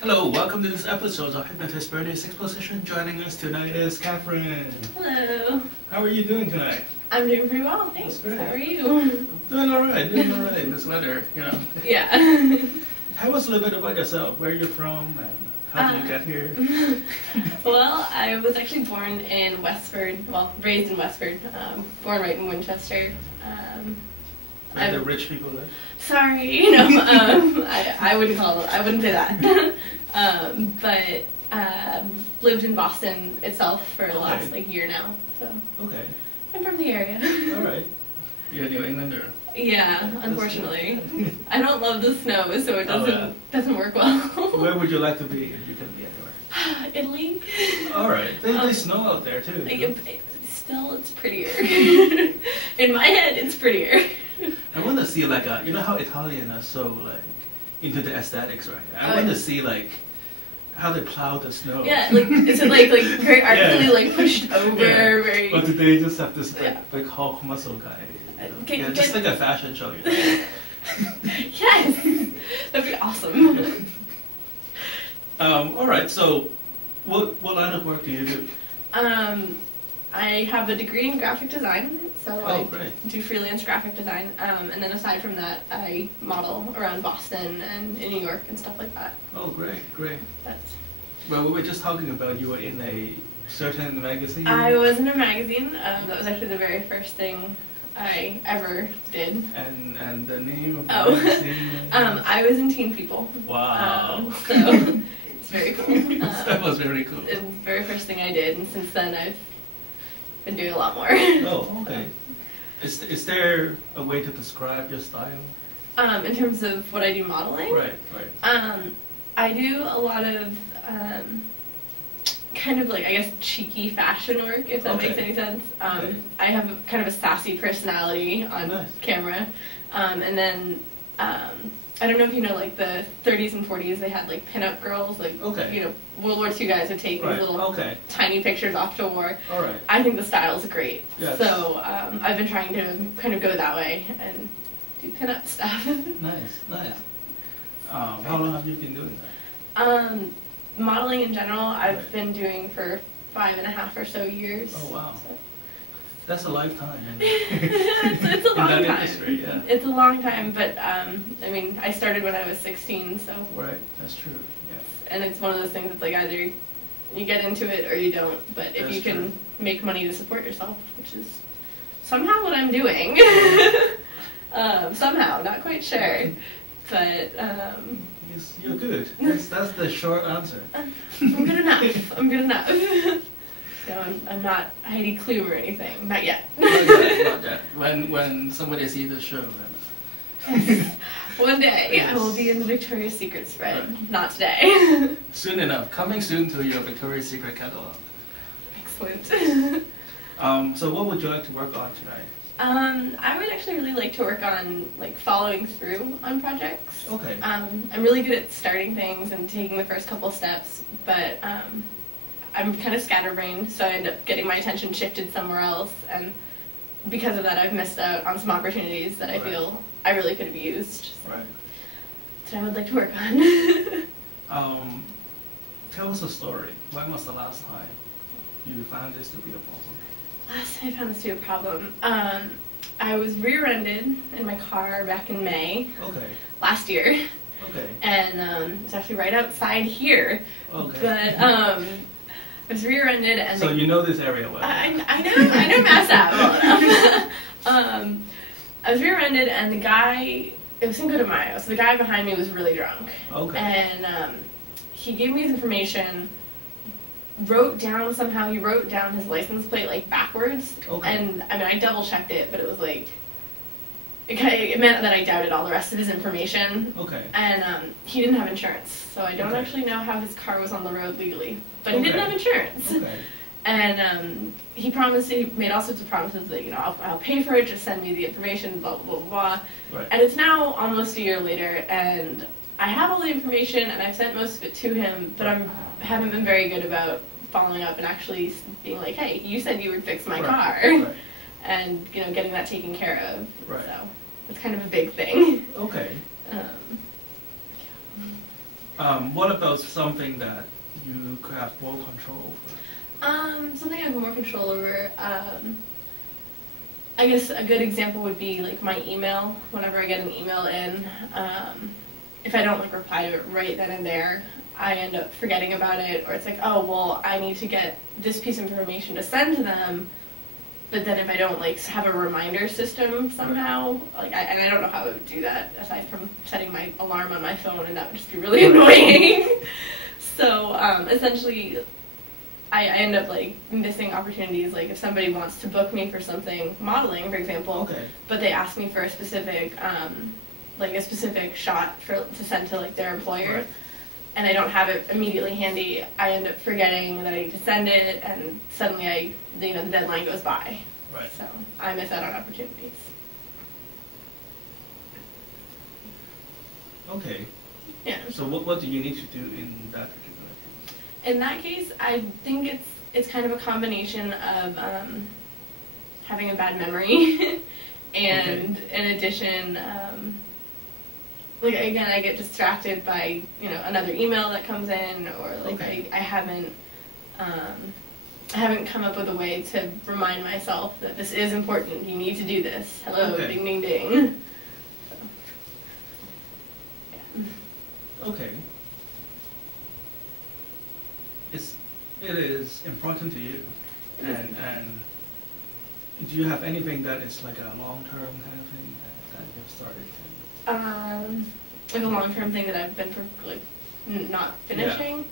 Hello, welcome to this episode of Hypnotist Birthday's Exposition. Joining us tonight is Catherine. Hello. How are you doing tonight? I'm doing pretty well, thanks. That's great. How are you? Doing alright, This weather, you know. Yeah. Tell us a little bit about yourself, where you're from, and how did you get here? Well, I was actually born in Westford, raised in Westford, born right in Winchester. Where the rich people live? Sorry, I wouldn't say that. But lived in Boston itself for the last year now. So Okay. I'm from the area. Alright. You're a New Englander. Yeah, unfortunately. I don't love the snow, so it doesn't work well. Where would you like to be if you could be anywhere? Italy. Alright. They snow out there too. Still, it's prettier. In my head, it's prettier. I want to see you know how Italians are so into the aesthetics, right? I want to see how they plow the snow. Yeah, is it very artfully pushed over? Yeah. Very. Or do they just have this big Hulk muscle guy? Just like a fashion show. Yes, that'd be awesome. All right. So, what line of work do you do? I have a degree in graphic design, so I great. do freelance graphic design, and then aside from that, I model around Boston and in New York and stuff like that. Oh, great. That's. Well, we were just talking about you were in a certain magazine. I was in a magazine. That was actually the very first thing I ever did. And the name of the magazine? I was in Teen People. Wow. So it's very cool. That was very cool. It was the very first thing I did, and since then I've been doing a lot more. Oh, okay. Is there a way to describe your style? In terms of what I do modeling? Right. I do a lot of kind of cheeky fashion work, if that makes any sense. I have kind of a sassy personality on camera. And then I don't know if you know the 30s and 40s, they had pinup girls, World War II guys would take these little tiny pictures off to war. Alright. I think the style is great. Yes. So I've been trying to kind of go that way and do pinup stuff. Nice. How long have you been doing that? Modeling in general, I've been doing for 5.5 or so years. Oh wow. So. That's a lifetime. It's a long time. Industry, yeah. It's a long time, but I started when I was 16, so. Right, that's true. Yeah. And it's one of those things that's either you get into it or you don't. But if you can make money to support yourself, which is somehow what I'm doing. Somehow, not quite sure, but. Yes, you're good. That's the short answer. I'm good enough. No, I'm not Heidi Klum or anything. Not yet. Not yet. When somebody sees the show, then. One day I will be in the Victoria's Secret spread. Right. Not today. Soon enough. Coming soon to your Victoria's Secret catalog. Excellent. So what would you like to work on tonight? I would actually really like to work on following through on projects. Okay. I'm really good at starting things and taking the first couple steps, but I'm kind of scatterbrained, so I end up getting my attention shifted somewhere else, and because of that I've missed out on some opportunities that I feel I really could have used. So right. That I would like to work on. Tell us a story. When was the last time you found this to be a problem? Last time I found this to be a problem. I was rear-ended in my car back in May. Okay. Last year. Okay. And it was actually right outside here. Okay. But I was rear-ended and so you know this area well. I know Mass Ave. I was rear-ended and the guy, it was Cinco de Mayo, so the guy behind me was really drunk. Okay. And he gave me his information, he wrote down his license plate backwards. Okay. And I double-checked it, but it was it meant that I doubted all the rest of his information. Okay. And he didn't have insurance, so I don't actually know how his car was on the road legally. But he didn't have insurance. Okay. And he made all sorts of promises that, I'll pay for it, just send me the information, blah, blah, blah, blah. Right. And it's now almost a year later, and I have all the information, and I've sent most of it to him, but I haven't been very good about following up and actually being like, hey, you said you would fix my car. Right. And, getting that taken care of. Right. So it's kind of a big thing. Okay. What about something that you could have more control over? Something I have more control over. I guess a good example would be like my email. Whenever I get an email in, if I don't like reply to it right then and there, I end up forgetting about it, or it's like, oh well, I need to get this piece of information to send to them. But then if I don't like have a reminder system somehow, like I don't know how I would do that aside from setting my alarm on my phone, and that would just be really annoying. So essentially, I end up like missing opportunities. Like if somebody wants to book me for something, modeling for example, but they ask me for a specific like a specific shot to send to like their employer. Right. And I don't have it immediately handy, I end up forgetting that I need to send it, and suddenly the deadline goes by. Right. So I miss out on opportunities. Okay. Yeah. So what do you need to do in that particular case? In that case, I think it's kind of a combination of having a bad memory, and in addition. Like again, I get distracted by another email that comes in, or like I haven't come up with a way to remind myself that this is important. You need to do this. Hello, ding ding ding. So, yeah. Okay. It is important to you, and do you have anything that is like a long-term kind of thing that you've started? Like a long-term thing that I've been not finishing.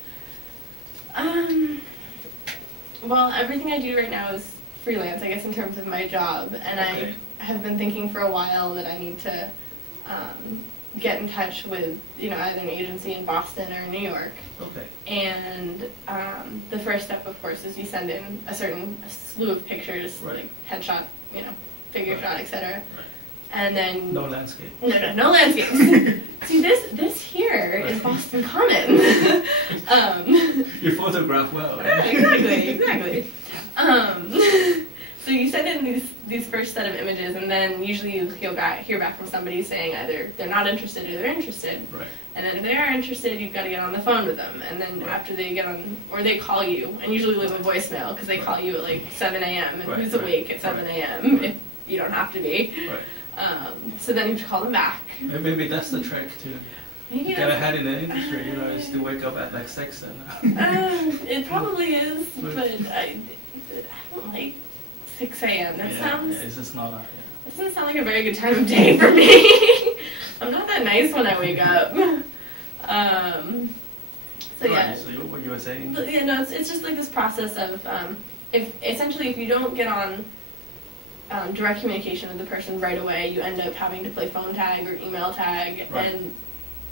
Yeah. Well, everything I do right now is freelance, I guess, in terms of my job, and I have been thinking for a while that I need to get in touch with either an agency in Boston or New York. Okay. And the first step, of course, is you send in a slew of pictures, like headshot, figure shot, etc. Right. And then no landscape. No landscapes. See, this here is Boston Common. You photograph well. Right? Exactly. So you send in these first set of images, and then usually you hear back from somebody saying either they're not interested or they're interested. Right. And then if they are interested, you've got to get on the phone with them. And then after they get on, or they call you, and usually leave a voicemail because they call you at like 7 a.m. and who's awake at 7 a.m. if you don't have to be. Right. So then you have to call them back. Maybe that's the trick to get ahead in the industry, is to wake up at like 6 and... it probably is, but I don't like 6 a.m. That sounds... It's just not a... That doesn't sound like a very good time of day for me. I'm not that nice when I wake up. So yeah. So what you were saying? But, it's just like this process of if you don't get on direct communication with the person right away, you end up having to play phone tag or email tag, and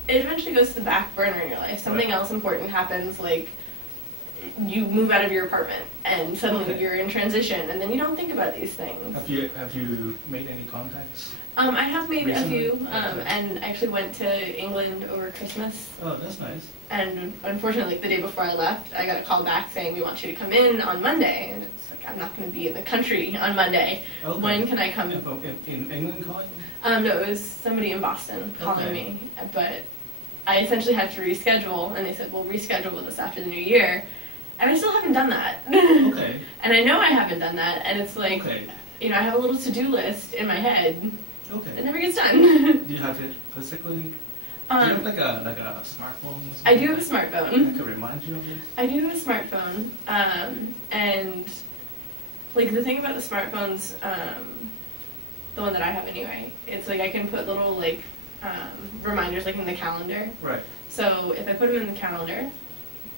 it eventually goes to the back burner in your life. Something else important happens, like you move out of your apartment, and suddenly you're in transition, and then you don't think about these things. Have you made any contacts? I have made recently? A few, and actually went to England over Christmas. Oh, that's nice. And unfortunately, the day before I left, I got a call back saying, we want you to come in on Monday. And it's like, I'm not going to be in the country on Monday. Okay. When can I come? In England calling? No, it was somebody in Boston calling me. But I essentially had to reschedule, and they said, well, reschedule with us after the new year. And I still haven't done that. Okay. And I know I haven't done that, and it's like, I have a little to-do list in my head. Okay. It never gets done. Do you have it physically? Do you have like a smartphone? I do have a smartphone. I could remind you of this. I do have a smartphone, and like the thing about the smartphones, the one that I have anyway, it's like I can put little like reminders like in the calendar. Right. So if I put them in the calendar,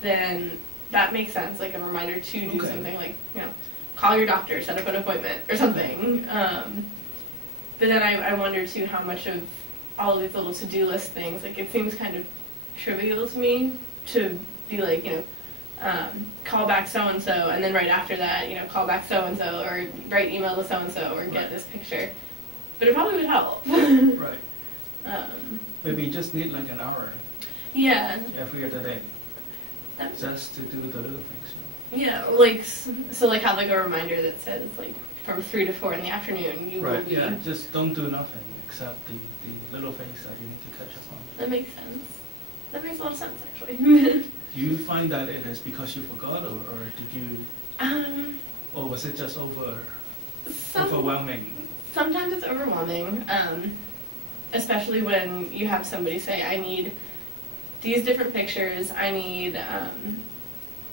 then that makes sense, like a reminder to do something like call your doctor, set up an appointment or something. But then I wonder too how much of all of these little to-do list things, like it seems kind of trivial to me to be like, call back so-and-so, and then right after that, call back so-and-so, or write email to so-and-so, or get this picture. But it probably would help. Right. Maybe you just need like an hour. Yeah. Every other day. Just to do the little things. Yeah, like, so like have like a reminder that says like from 3 to 4 in the afternoon you will be... Yeah, just don't do nothing except the little things that you need to catch up on. That makes sense. that makes a lot of sense, actually. Do you find that it is because you forgot, or did you, or was it just overwhelming? Sometimes it's overwhelming, especially when you have somebody say, I need these different pictures, I need,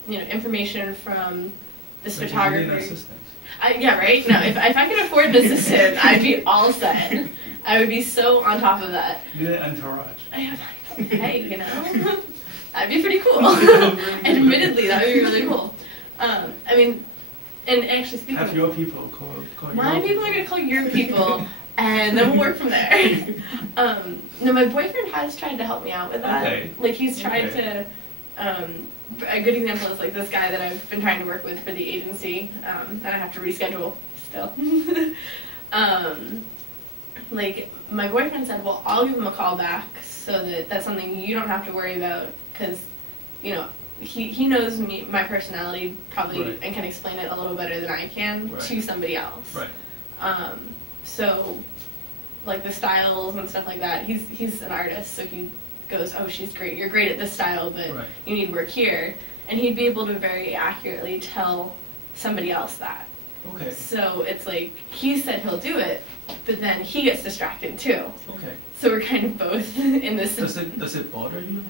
information from this photographer. You need an assistant. Yeah, right? No, if I could afford an assistant, I'd be all set. I would be so on top of that. You need an entourage. Hey, that'd be pretty cool. Admittedly, that would be really cool. And actually speaking have your people call my people are going to call your people, and then we'll work from there. No, my boyfriend has tried to help me out with that. Okay. Like, he's tried to, a good example is like this guy that I've been trying to work with for the agency, that I have to reschedule still. Like, my boyfriend said, well, I'll give him a call back so that that's something you don't have to worry about, because, he knows me, my personality probably, right. and can explain it a little better than I can right. to somebody else. Right. So, like, the styles and stuff like that, he's an artist, so he goes, oh, she's great, you're great at this style, but right. you need work here. And he'd be able to very accurately tell somebody else that. Okay. So it's like, he said he'll do it, but then he gets distracted too. Okay. So we're kind of both in this. Does it bother you?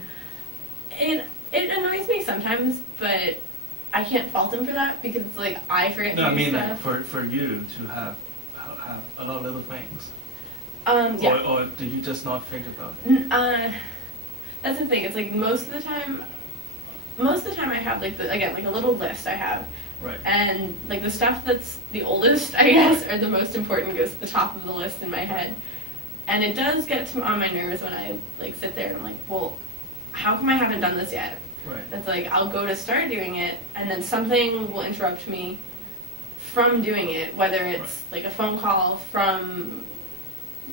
It annoys me sometimes, but I can't fault him for that, because it's like, I forget to do stuff. Like for you to have a lot of little things. Yeah. Or do you just not think about it? That's the thing. It's like most of the time I have like a little list I have. Right. And like the stuff that's the oldest, I guess, or the most important goes to the top of the list in my head. And it does get on my nerves when I like sit there and I'm like, well, how come I haven't done this yet? Right. It's like I'll go to start doing it, and then something will interrupt me from doing it, whether it's like a phone call from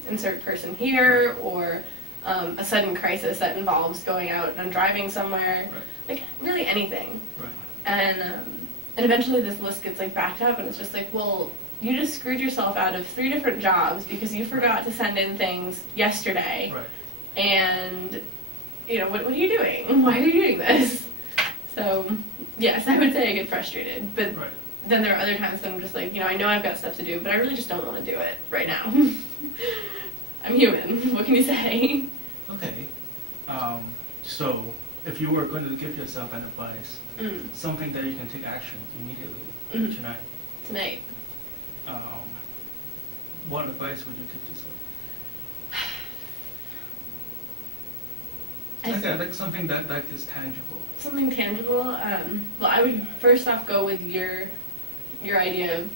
insert person here, or a sudden crisis that involves going out and driving somewhere, like really anything. Right. And eventually this list gets like backed up, and it's just like, well, you just screwed yourself out of 3 different jobs because you forgot to send in things yesterday. Right. And what are you doing? Why are you doing this? So yes, I would say I get frustrated, but then there are other times when I'm just like, I know I've got stuff to do, but I really just don't want to do it right now. I'm human. What can you say? Okay. So if you were going to give yourself an advice, something that you can take action immediately tonight, what advice would you give yourself? Like something that is tangible. Something tangible. Well, I would first off go with your idea of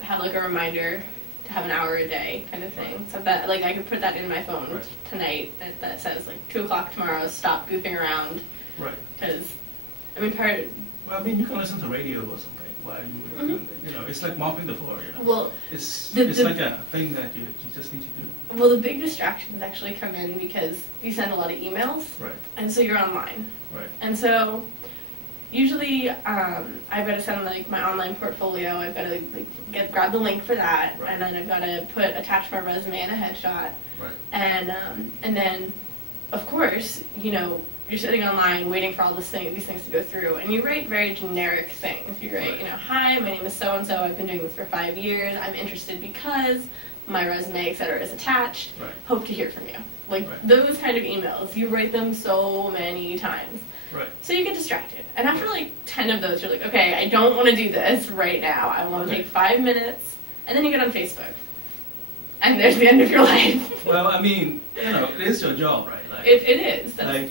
have like a reminder to have an hour a day kind of thing. So that like I could put that in my phone tonight that says like 2 o'clock tomorrow. Stop goofing around. Right. Because you can listen to radio or something while you were doing it. It's like mopping the floor. Well, it's like a thing that you just need to do. Well, the big distractions actually come in because you send a lot of emails, and so you're online, and so usually I've got to send like my online portfolio. I've got to like grab the link for that, and then I've got to attach my resume and a headshot, and then of course you're sitting online waiting for all these things to go through, and you write very generic things. You write, hi, my name is so and so. I've been doing this for 5 years. I'm interested because my resume, etc., is attached. Hope to hear from you. Like those kind of emails. You write them so many times. So you get distracted. And after like 10 of those, you're like, okay, I don't want to do this right now. I want to take 5 minutes. And then you get on Facebook. And there's the end of your life. Well, it is your job, right? Like, it is. Like,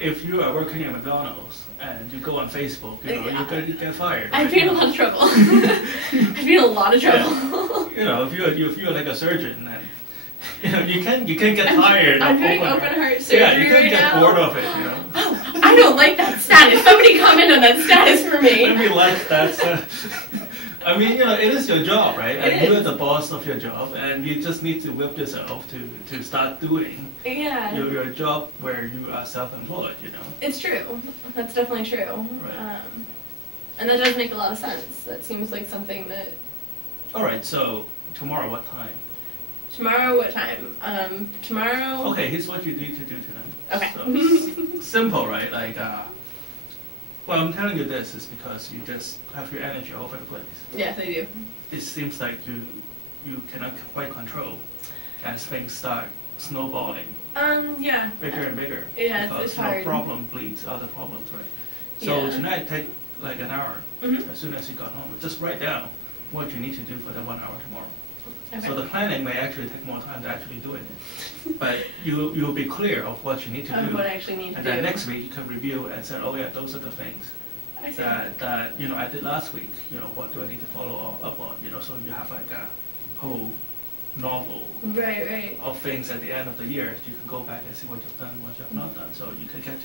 if you are working at McDonald's and you go on Facebook, you get fired. I've been in a lot of trouble. I've been in a lot of trouble. If you're like a surgeon, and you can get tired. I'm doing open heart surgery right now. Yeah, you can get bored of it. Oh, I don't like that status. Somebody comment on that status for me. Let me like that. It is your job, right? And you're the boss of your job, and you just need to whip yourself to start doing your job where you are self-employed, It's true. That's definitely true. And that does make a lot of sense. That seems like something that... All right, so tomorrow what time? Tomorrow what time? Tomorrow... Okay, here's what you need to do tonight. Okay. So, simple, right? Like, well, I'm telling you this is because you just have your energy all over the place. Yes, I do. It seems like you cannot quite control as things start snowballing. Yeah. Bigger and bigger. Yeah, because it's hard. no problem bleeds other problems, right? So Yeah. tonight take like an hour as soon as you got home. Just write down what you need to do for the 1 hour tomorrow. Okay. So the planning may actually take more time to actually doing it, but you'll be clear of what you need to do. What I actually need to do. And then next week you can review and say, oh yeah, those are the things that I did last week. What do I need to follow up on? So you have like a whole novel right of things at the end of the year. You can go back and see what you've done, what you have not done. So you can get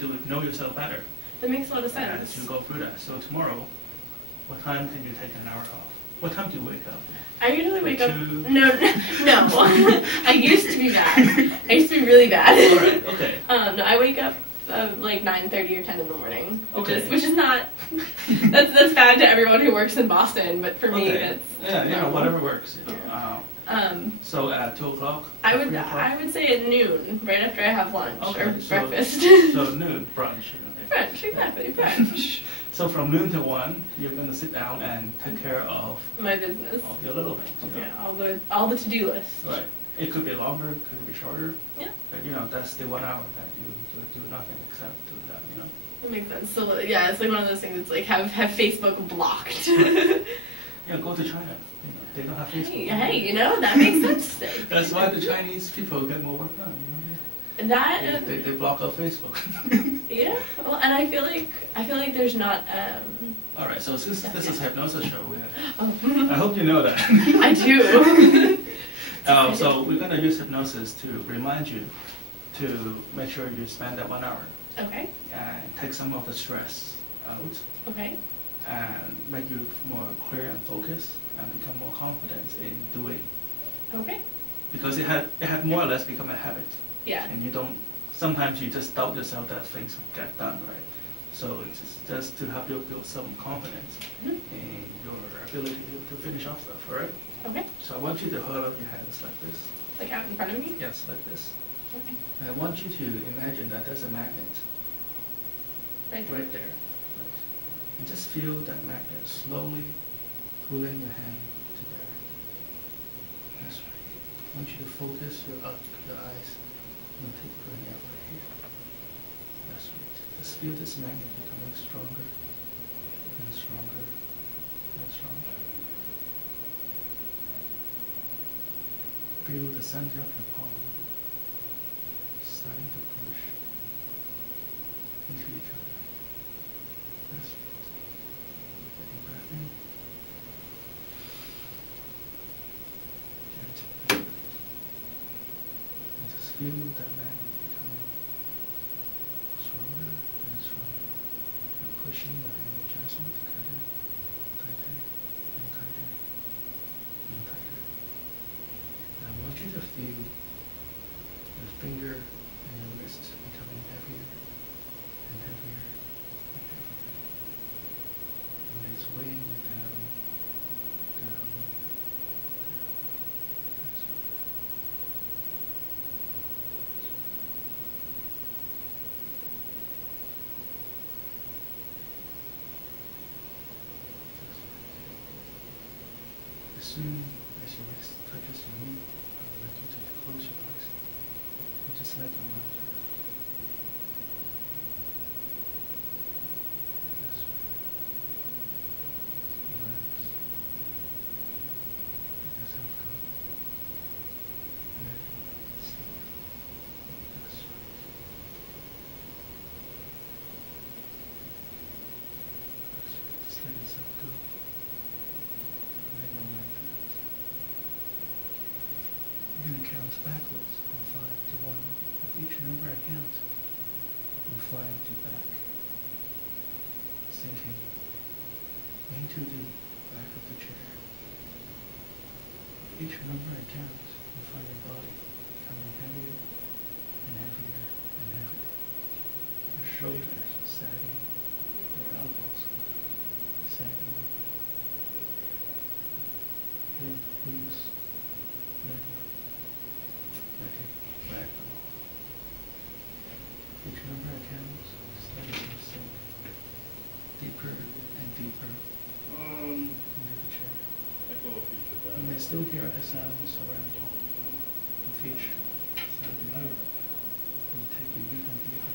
to know yourself better. That makes a lot of sense. To go through that. So tomorrow, what time can you take an hour off? What time do you wake up? I usually wake up. No. I used to be bad. I used to be really bad. All right. Okay. No, I wake up like 9:30 or 10 in the morning. Which is not. That's bad to everyone who works in Boston, but for me, that's whatever works. Yeah. So at 2 o'clock. I would say at noon, right after I have lunch or breakfast. So noon brunch. Brunch, exactly, brunch. So from noon to 1, you're going to sit down and take care of my business, of your little things. Yeah, all the to-do lists. Right. It could be longer, it could be shorter. Yeah. But that's the 1 hour that you do nothing except do that. That makes sense. So yeah, it's like one of those things. It's like have Facebook blocked. Go to China. They don't have Facebook. Hey, that makes sense. That's why the Chinese people get more work done. They block out Facebook. Yeah, well, and I feel like there's not. All right, so since this is Hypnosis show, I hope you know that. I do. So we're gonna use hypnosis to remind you to make sure you spend that 1 hour. Okay. And take some of the stress out. Okay. And make you more clear and focused, and become more confident in doing. Okay. Because it had more or less become a habit. Yeah. And sometimes you just doubt yourself that things will get done, right? So it's just to help you build some confidence in your ability to finish off stuff, all right? Okay. So I want you to hold up your hands like this. Like out in front of me? Yes, like this. Okay. And I want you to imagine that there's a magnet. Right there. Right. And just feel that magnet slowly pulling your hand together. That's right. I want you to focus your eyes. I'm going to bring it up right here. That's right. Just feel this magnet becoming stronger and stronger and stronger. Feel the center of your palm starting to push into each other. That's right. Take a breath in. Feel that magnet becoming stronger and stronger, and pushing the hand gently tighter, tighter, and tighter, and tighter. And I want you to feel your finger and your wrist becoming heavier and heavier and heavier. And it's weighing you down, down, down. As soon as your wrist touches your knee, I would like you to close your eyes and just let your mind drift. Yes. Relax. Let yourself go. And sleep. That's right. That's right. Just let yourself go. I'm going to count backwards from 5 to 1. With each number I count, will find you back, sinking into the back of the chair. With each number I count, you'll find your body becoming heavier and heavier and heavier. Your shoulders sagging, your elbows sagging. Your glutes letting back them off. still hear the sounds around you. With each sound you hear, will take you deeper and deeper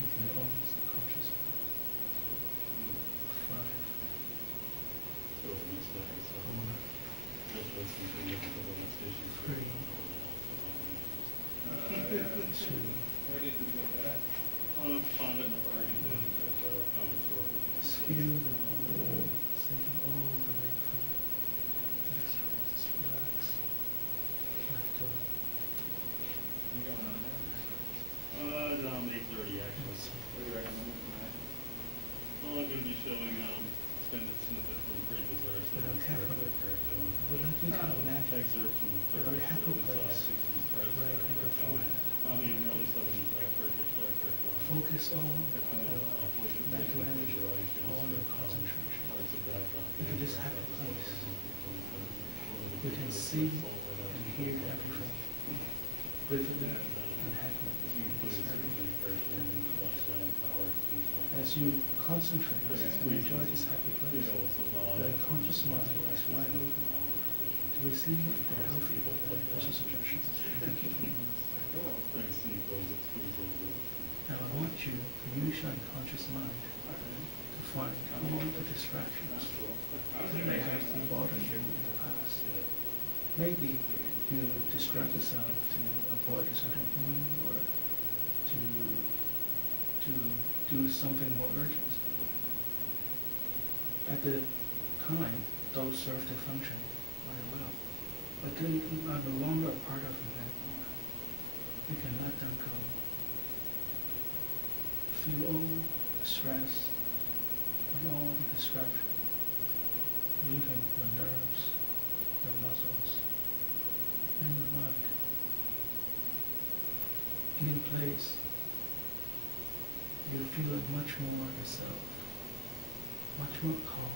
into your own subconscious mind. 5, 4, 3, 2, just feel the whole sinking all the way from. Just relax. Let go. Around 8:30 actually. What do you recommend tonight? Well, I'm going to be showing snippet from Great Bazaar. We'd like you to imagine a very happy place right in your forehead. Early 70s Turkish. Focus all mental energy, all your concentration into this happy place. You can see and hear everything vividly and happily in this very happy place. As you concentrate and enjoy this happy place, your unconscious mind is wide open to receive the healthy and beneficial suggestions and keep you moving. Now I want you to use your unconscious mind to find all the distractions that may have been bothering you in the past. Maybe you distract yourself to avoid a certain thing or to do something more urgent. At the time, those serve their function very well, but they are no longer a part of you anymore. You can let them go. Feel all the stress and all the distraction, leaving your nerves, your muscles, and your mind in place. You feel much more yourself, much more calm,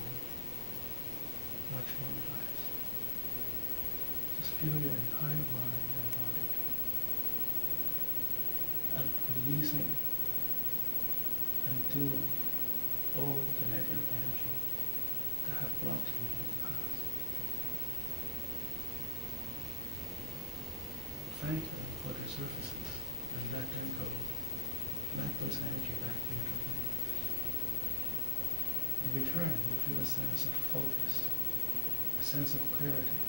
much more relaxed. Just feel your entire mind and body and releasing and doing all the negative energy that have blocked you in the past. Thank them for their services and let them go. Let those energy back into your ears. In return, you feel a sense of focus, a sense of clarity,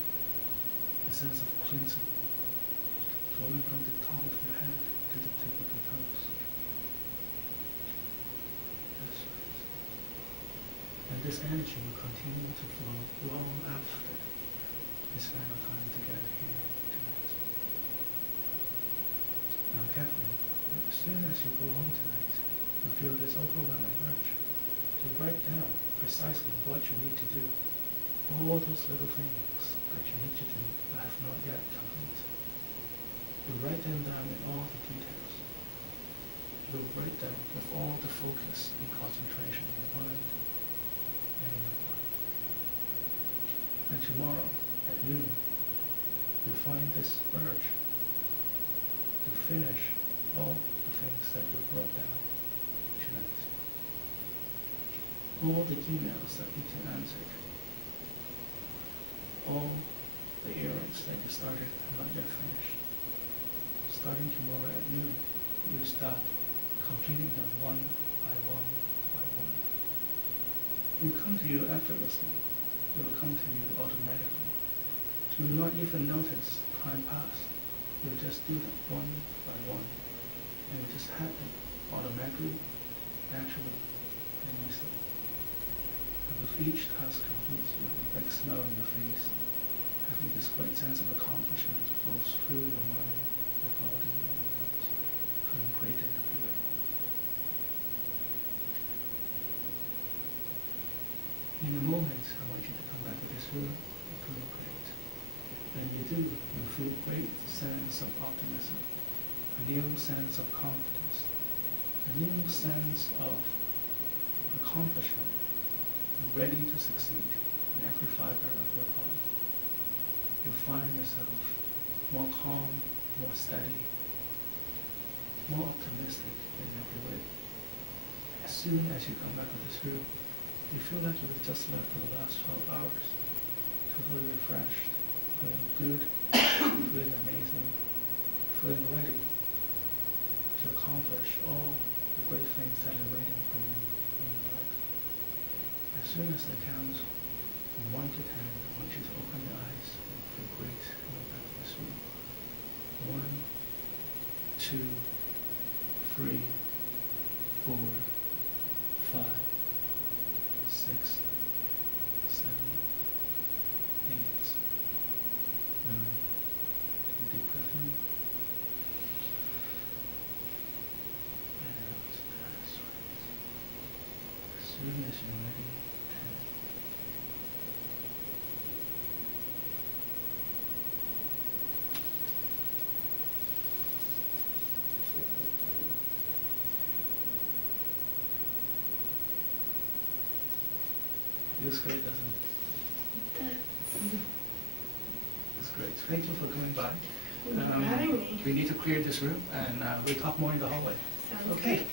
a sense of cleansing, flowing from the top of your head to the tip of your toes. That's right. And this energy will continue to flow long after we spend our time together here tonight. Now carefully, as soon as you go home tonight, you feel this overwhelming urge to write down precisely what you need to do, all those little things that you need to do but have not yet completed. You write them down in all the details. You write them with all the focus and concentration in your mind and in your body. And tomorrow at noon, you'll find this urge to finish all the things that you wrote down tonight. All the emails that need to answer. All the errands that you started and not yet finished. Starting tomorrow at noon, you start completing them one by one by one. It will come to you effortlessly. It will come to you automatically. You will not even notice time pass. You will just do them one by one. And you just happen automatically, naturally, and easily. And with each task complete, you have a big smile on your face, having this great sense of accomplishment that flows through your mind, your body, and your nerves, feeling great in every way. In a moment, I want you to come back to this room and feel great. When you do, you feel a great sense of optimism, a new sense of confidence, a new sense of accomplishment, and ready to succeed in every fiber of your body. You'll find yourself more calm, more steady, more optimistic in every way. As soon as you come back to this room, you feel like you were just left for the last 12 hours to totally refreshed, feeling good, feeling amazing, feeling ready to accomplish all the great things that are waiting for you in your life. As soon as I count from 1 to 10, I want you to open your eyes and feel great coming back to this room. 1, 2, 3, 4, 5, 6, 7, 8, 9. Take a deep breath in. And out. That's right. As soon as you're ready, 10. Feels great, doesn't it? It's great. Thank you for coming by. Having me. We need to clear this room and we'll talk more in the hallway. Sounds okay. Great.